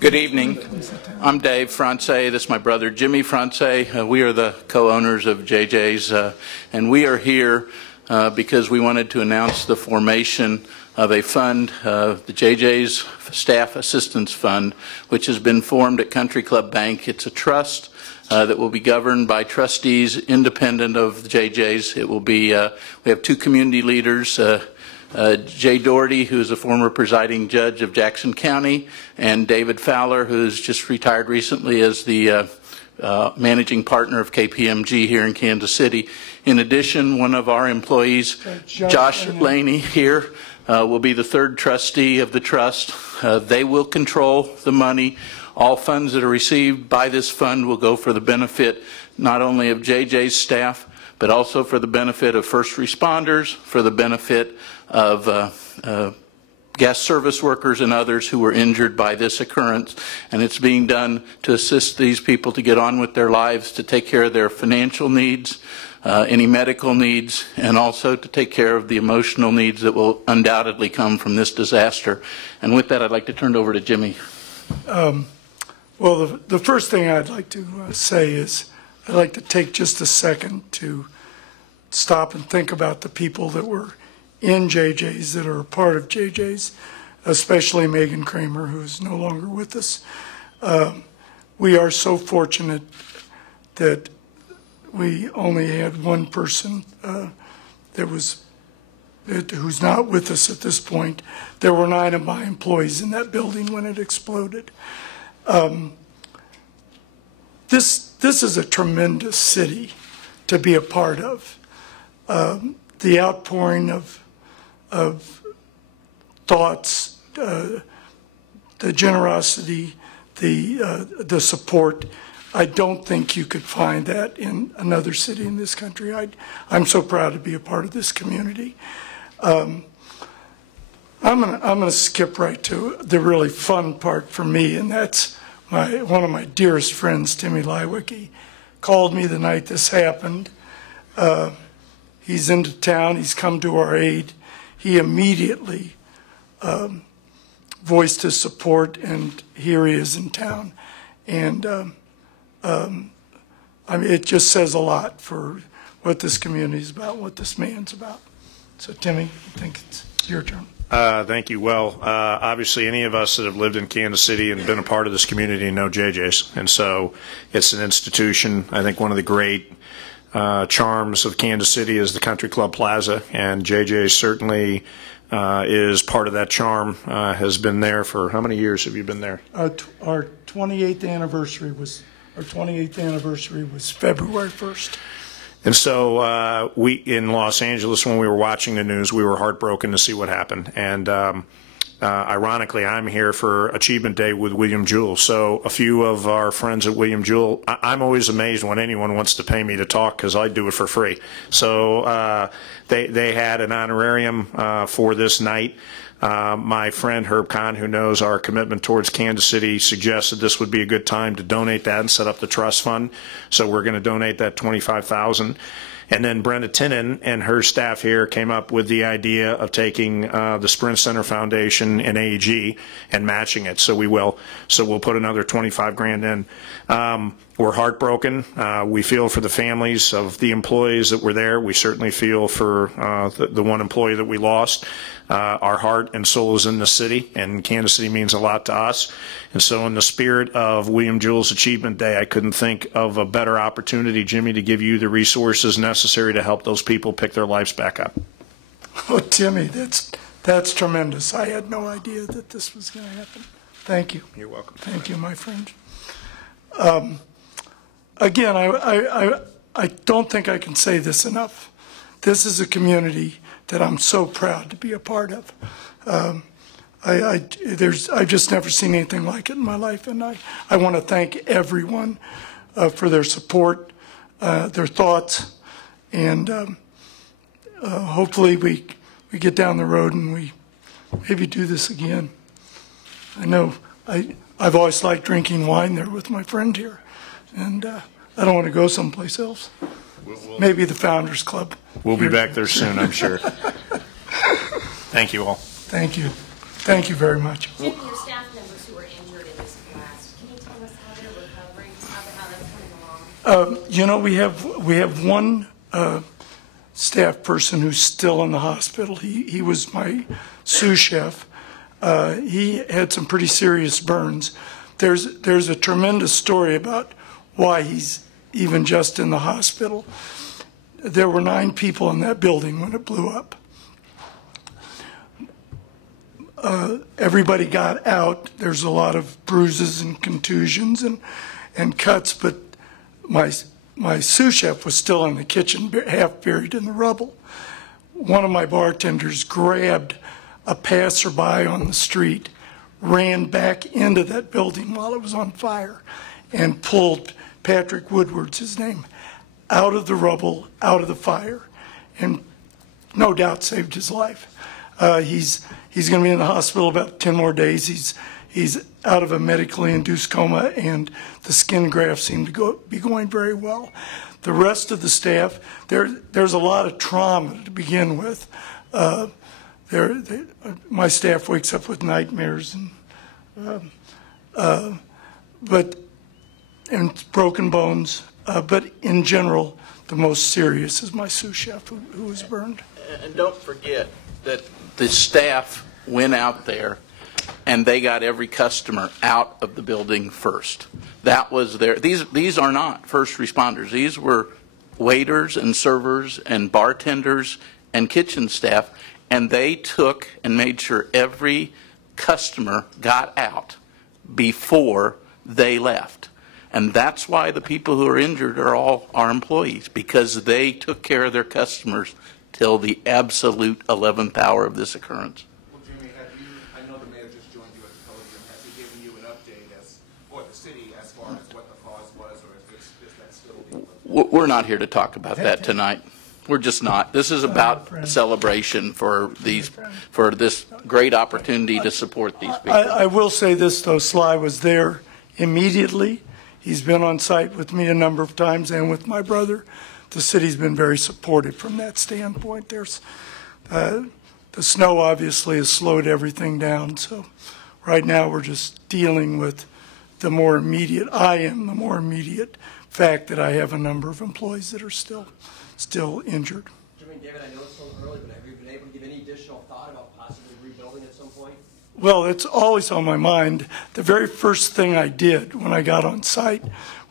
Good evening. I'm Dave France. This is my brother Jimmy France. We are the co-owners of JJ's, and we are here because we wanted to announce the formation of a fund, the JJ's Staff Assistance Fund, which has been formed at Country Club Bank. It's a trust that will be governed by trustees independent of the JJ's. It will be, we have two community leaders, Jay Doherty, who is a former presiding judge of Jackson County, and David Fowler, who's just retired recently as the managing partner of KPMG here in Kansas City. In addition, one of our employees, Josh Laney here, will be the third trustee of the trust. They will control the money. All funds that are received by this fund will go for the benefit not only of JJ's staff, but also for the benefit of first responders, for the benefit of gas service workers and others who were injured by this occurrence. And it's being done to assist these people to get on with their lives, to take care of their financial needs, any medical needs, and also to take care of the emotional needs that will undoubtedly come from this disaster. And with that, I'd like to turn it over to Jimmy. Well, the first thing I'd like to say is I'd like to take just a second to stop and think about the people that were in JJ's, that are a part of JJ's, especially Megan Kramer, who is no longer with us. We are so fortunate that we only had one person who's not with us at this point. There were 9 of my employees in that building when it exploded. This is a tremendous city to be a part of. The outpouring of thoughts, the generosity, the support. I don't think you could find that in another city in this country. I'm so proud to be a part of this community. I'm gonna skip right to the really fun part for me, and that's one of my dearest friends, Timmy Leiweke, called me the night this happened. He's into town. He's come to our aid. He immediately voiced his support, and here he is in town. And I mean, it just says a lot for what this community is about, what this man's about. So, Timmy, I think it's your turn. Thank you. Well, obviously, any of us that have lived in Kansas City and been a part of this community know JJ's, and so it's an institution. I think one of the great charms of Kansas City is the Country Club Plaza, and JJ's certainly is part of that charm. Has been there for how many years have you been there? Our 28th anniversary was February 1st. And so we in Los Angeles, when we were watching the news, we were heartbroken to see what happened. And ironically, I'm here for Achievement Day with William Jewell. So a few of our friends at William Jewell, I'm always amazed when anyone wants to pay me to talk because I do it for free. So they had an honorarium for this night. My friend Herb Kahn, who knows our commitment towards Kansas City, suggested this would be a good time to donate that and set up the trust fund. So we're going to donate that $25,000. And then Brenda Tinnen and her staff here came up with the idea of taking the Sprint Center Foundation and AEG and matching it. So we will. So we'll put another 25 grand in. We're heartbroken. We feel for the families of the employees that were there. We certainly feel for the one employee that we lost. Our heart and soul is in the city, and Kansas City means a lot to us. And so in the spirit of William Jewell's Achievement Day, I couldn't think of a better opportunity, Jimmy, to give you the resources necessary to help those people pick their lives back up. Oh, Timmy, that's tremendous. I had no idea that this was going to happen. Thank you. You're welcome. Thank you, my friend. Again, I don't think I can say this enough. This is a community that I'm so proud to be a part of. I've just never seen anything like it in my life, and I want to thank everyone for their support, their thoughts, and hopefully we get down the road and we maybe do this again. I know I've always liked drinking wine there with my friend here, and I don't want to go someplace else. Maybe the Founders Club. We'll be back there soon, I'm sure. Thank you all. Thank you. Thank you very much. Jimmy, your staff members who were injured in this blast. Can you tell us how they're recovering, how that's coming along? You know, we have one staff person who's still in the hospital. He was my sous chef. He had some pretty serious burns. There's a tremendous story about why he's even just in the hospital. There were 9 people in that building when it blew up. Everybody got out. There's a lot of bruises and contusions and cuts, but my sous chef was still in the kitchen, half buried in the rubble. One of my bartenders grabbed a passerby on the street, ran back into that building while it was on fire, and pulled Patrick Woodward's his name, out of the rubble, out of the fire, and no doubt saved his life. He's going to be in the hospital about 10 more days. He's out of a medically induced coma, and the skin grafts seem to be going very well. The rest of the staff, there's a lot of trauma to begin with. My staff wakes up with nightmares and broken bones. But in general, the most serious is my sous chef who was burned. And don't forget that the staff went out there and they got every customer out of the building first. That was these are not first responders. These were waiters and servers and bartenders and kitchen staff, and they took and made sure every customer got out before they left. And that's why the people who are injured are all our employees, because they took care of their customers till the absolute 11th hour of this occurrence. Well, Jimmy, I know the mayor just joined you at the podium. Has he given you an update for the city as far as what the cause was, or is that still being... We're not here to talk about that tonight. We're just not. This is about a celebration for this great opportunity to support these people. I will say this, though. Sly was there immediately. He's been on site with me a number of times and with my brother. The city's been very supportive from that standpoint. There's the snow obviously has slowed everything down. So right now we're just dealing with the more immediate fact that I have a number of employees that are still injured. Jimmy and David, I know it's so early, but have you been able to give any additional thought about possibly rebuilding at some point? Well, it's always on my mind. The very first thing I did when I got on site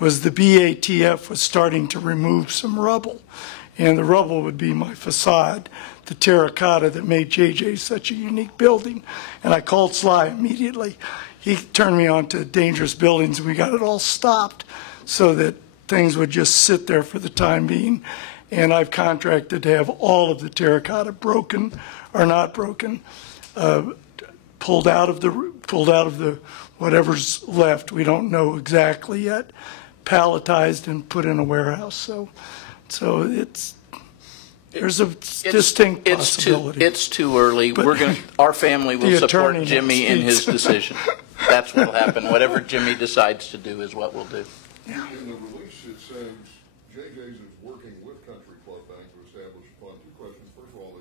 was the BATF was starting to remove some rubble. And the rubble would be my facade, the terracotta that made JJ such a unique building. And I called Sly immediately. He turned me on to dangerous buildings, and we got it all stopped so that things would just sit there for the time being. And I've contracted to have all of the terracotta broken or not broken, pulled out of the whatever's left. We don't know exactly yet. Palletized and put in a warehouse. So there's a distinct possibility. It's too early. Our family will support Jimmy in his decision. That's what will happen. Whatever Jimmy decides to do is what we'll do. Yeah. In the release, it says JJ's is working with Country Club Bank to establish a fund. 2 questions. First of all,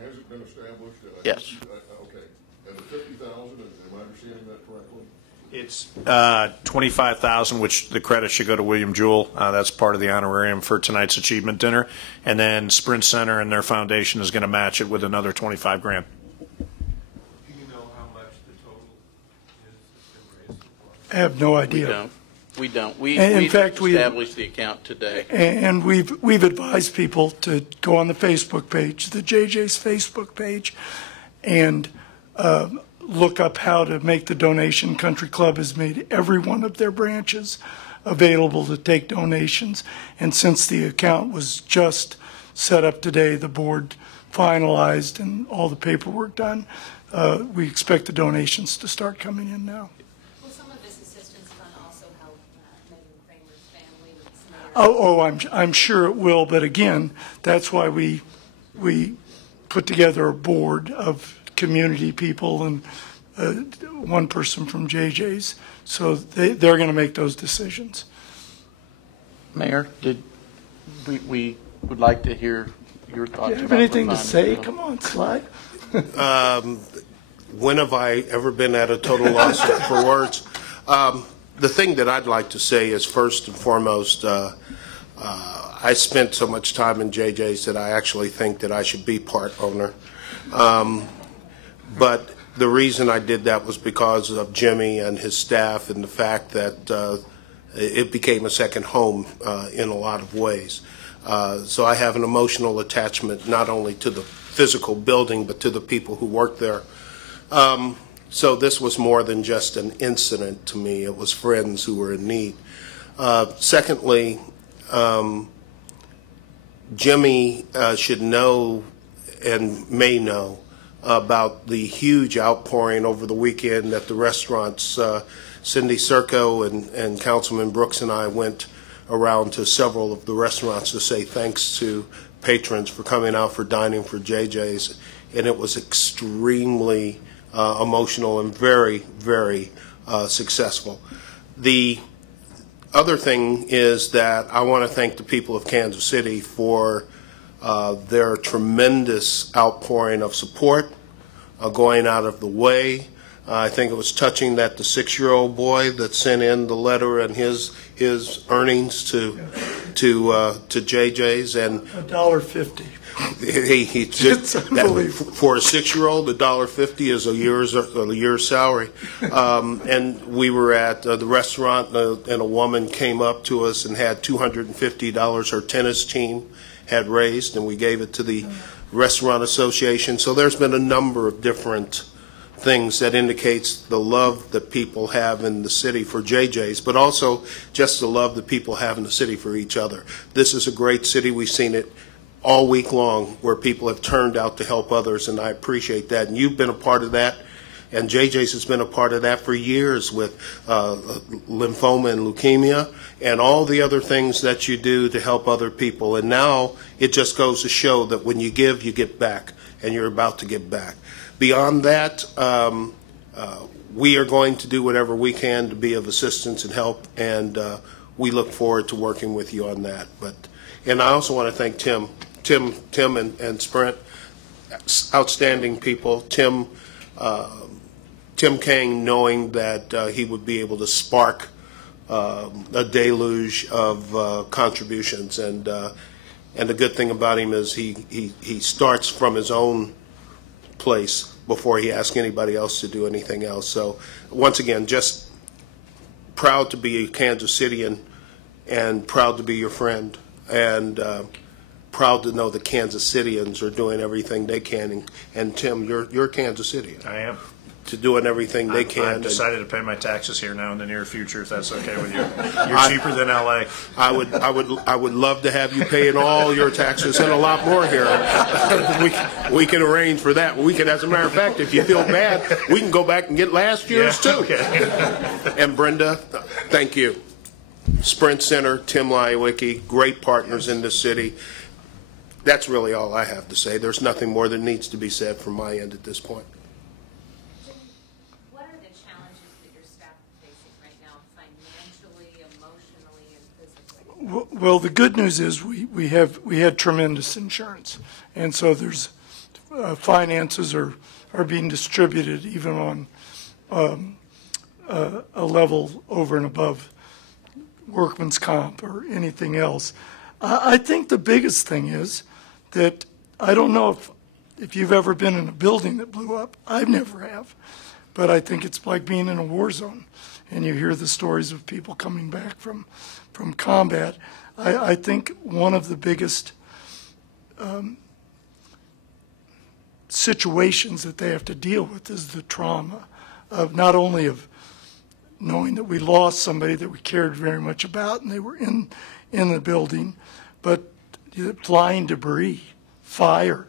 has it been established? Yes. Okay. And the $50,000, am I understanding that correctly? It's $25,000, which the credit should go to William Jewell. That's part of the honorarium for tonight's achievement dinner. And then Sprint Center and their foundation is going to match it with another $25,000. Do you know how much the total is that's been raised so far? I have no idea. We don't. In fact, we established the account today. And we've advised people to go on the Facebook page, the JJ's Facebook page, and look up how to make the donation. Country Club has made every one of their branches available to take donations. And since the account was just set up today, the board finalized and all the paperwork done, we expect the donations to start coming in now. Will some of this assistance fund also help Megan Kramer's family with some other... I'm sure it will, but again, that's why we put together a board of community people and one person from JJ's, so they're going to make those decisions. Mayor, we would like to hear your thoughts. Do you have anything to say? Come on, Sly. when have I ever been at a total loss for words? The thing that I'd like to say is, first and foremost, I spent so much time in JJ's that I actually think that I should be part owner. But the reason I did that was because of Jimmy and his staff and the fact that it became a second home in a lot of ways. So I have an emotional attachment not only to the physical building but to the people who work there. So this was more than just an incident to me. It was friends who were in need. Secondly, Jimmy should know and may know about the huge outpouring over the weekend at the restaurants. Cindy Serco and Councilman Brooks and I went around to several of the restaurants to say thanks to patrons for coming out for dining for JJ's, and it was extremely emotional and very, very successful. The other thing is that I want to thank the people of Kansas City for their tremendous outpouring of support, going out of the way. I think it was touching that the 6-year-old boy that sent in the letter and his earnings to JJ's, and $1.50. It's unbelievable. For a 6-year-old, $1.50 is a year's salary. And we were at the restaurant, and a woman came up to us and had $250 her tennis team had raised, and we gave it to the Restaurant Association. So there's been a number of different things that indicates the love that people have in the city for JJ's, but also just the love that people have in the city for each other. This is a great city. We've seen it all week long where people have turned out to help others, and I appreciate that. And you've been a part of that, and JJ's has been a part of that for years with lymphoma and leukemia and all the other things that you do to help other people. And now it just goes to show that when you give, you get back, and you're about to get back. Beyond that, we are going to do whatever we can to be of assistance and help, and we look forward to working with you on that. And I also want to thank Tim and Sprint, outstanding people. Tim Kang, knowing that he would be able to spark a deluge of contributions, and the good thing about him is he starts from his own place before he asks anybody else to do anything else. So once again, just proud to be a Kansas Citian and proud to be your friend, and proud to know that Kansas Citians are doing everything they can. And Tim, you're Kansas City. I am. To doing everything they can. I've decided to pay my taxes here now in the near future, if that's okay with you. You're cheaper than LA. I would love to have you paying all your taxes and a lot more here. we can arrange for that. We can, as a matter of fact, if you feel bad, we can go back and get last year's too. Okay. And Brenda, thank you. Sprint Center, Tim Lyawicki, great partners in this city. That's really all I have to say. There's nothing more that needs to be said from my end at this point. What are the challenges that your staff are facing right now, financially, emotionally, and physically? Well, the good news is we had tremendous insurance, and so there's finances are being distributed even on a level over and above workman's comp or anything else. I think the biggest thing is that I don't know if you've ever been in a building that blew up. I never have, but I think it's like being in a war zone, and you hear the stories of people coming back from combat. I think one of the biggest situations that they have to deal with is the trauma of not only of knowing that we lost somebody that we cared very much about and they were in the building, but flying debris, fire,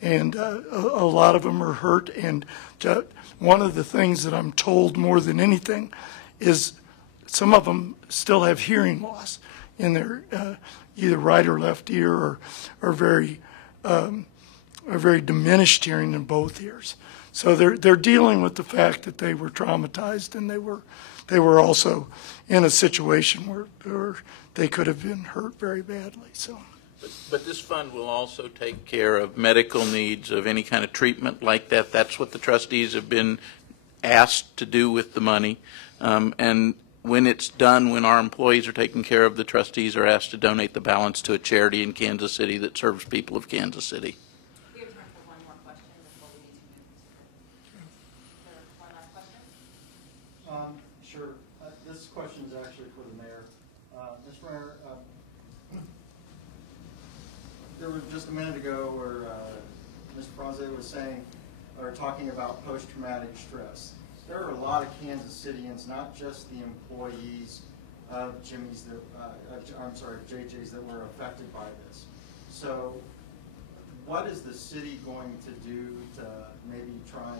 and a lot of them are hurt. And one of the things that I'm told more than anything is some of them still have hearing loss in their either right or left ear, or very diminished hearing in both ears. So they're dealing with the fact that they were traumatized, and they were also in a situation where they could have been hurt very badly. So But this fund will also take care of medical needs of any kind of treatment like that. That's what the trustees have been asked to do with the money. And when it's done, when our employees are taken care of, the trustees are asked to donate the balance to a charity in Kansas City that serves people of Kansas City. We have time for one more question before we need to move. Is there one last question? Sure. This question is actually for the mayor. Mr. Mayor, there was just a minute ago where Mr. Franze was saying, or talking about post-traumatic stress. There are a lot of Kansas Cityans, not just the employees of JJ's that were affected by this. So what is the city going to do to maybe try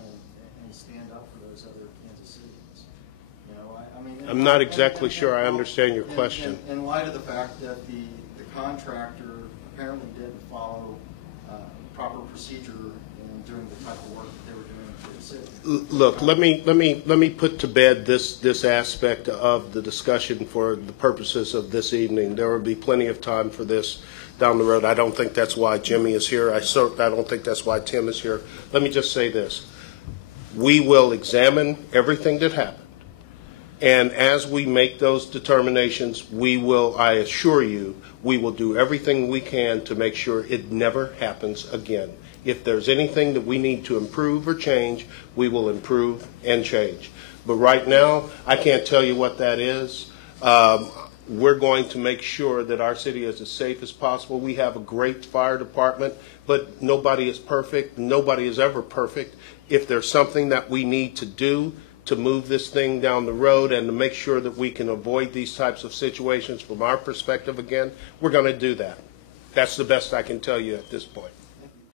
and stand up for those other Kansas Cityans? You know, I mean, I'm not exactly sure I understand your question. In light of the fact that the contractor apparently didn't follow proper procedure in doing the type of work that they were doing for the city. Look, let me put to bed this aspect of the discussion for the purposes of this evening. There will be plenty of time for this down the road. I don't think that's why Jimmy is here. I don't think that's why Tim is here. Let me just say this. We will examine everything that happened. And as we make those determinations, we will, I assure you, we will do everything we can to make sure it never happens again. If there's anything that we need to improve or change, we will improve and change. But right now, I can't tell you what that is. We're going to make sure that our city is as safe as possible. We have a great fire department, but nobody is perfect. Nobody is ever perfect. If there's something that we need to do to move this thing down the road and to make sure that we can avoid these types of situations from our perspective again, we're going to do that. That's the best I can tell you at this point.